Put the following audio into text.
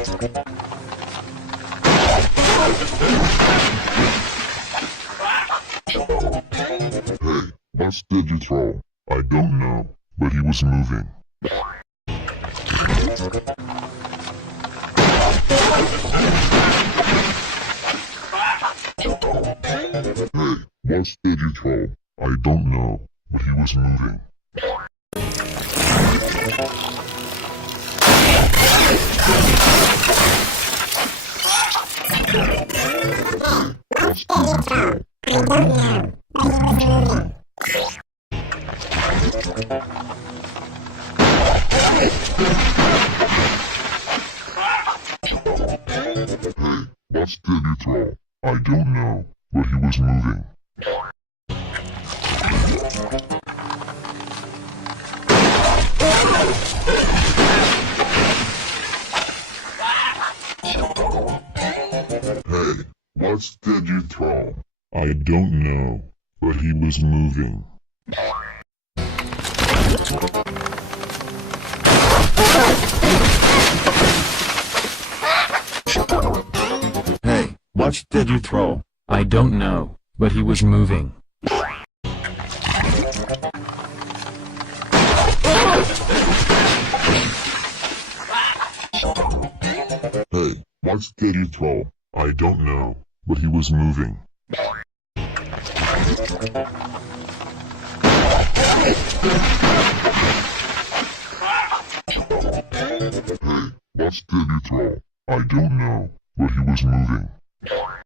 Hey, what did you throw? I don't know, but he was moving. Hey, what did you throw? I don't know, but he was moving. What did you throw? I don't know, but he was moving. Hey, what did you throw? I don't know, but he was moving. Hey, what did you throw? I don't know, but he was moving. Hey, what did you throw? I don't know, but he was moving. Hey, what did you throw? I don't know, but he was moving. Hey, what did you throw? I don't know, but he was moving.